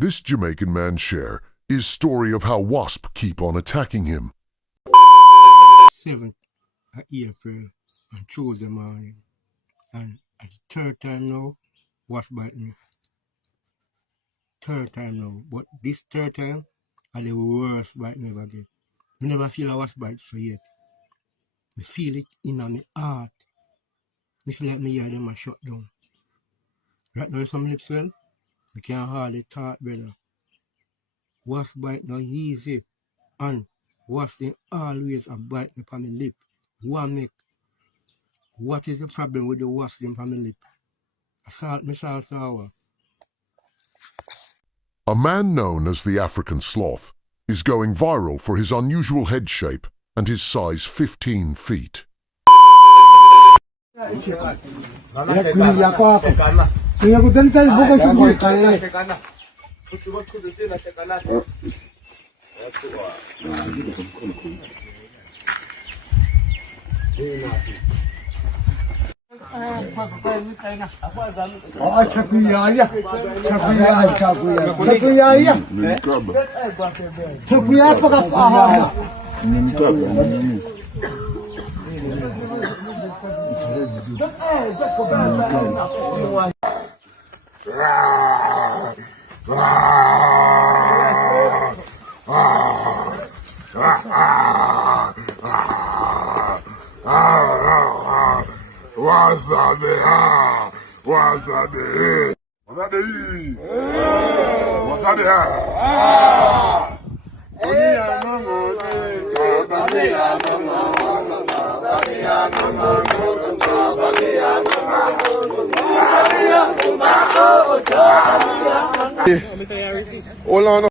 This Jamaican man's share is story of how wasp keep on attacking him. 7th of April on Tuesday morning, and at the third time now, wasp bite me. Third time now, but this third time are the worst bite me ever get. I never feel a wasp bite so yet. I feel it in my heart. I feel like my ear them are shut down. Right now, some lips well, I can't hardly talk, brother. Wasp bite not easy, and wasp they always a bite me from my lip. What is the problem with the wasp them from my lip? Salt sour. A man known as the African sloth is going viral for his unusual head shape and his size 15 feet. Hold on.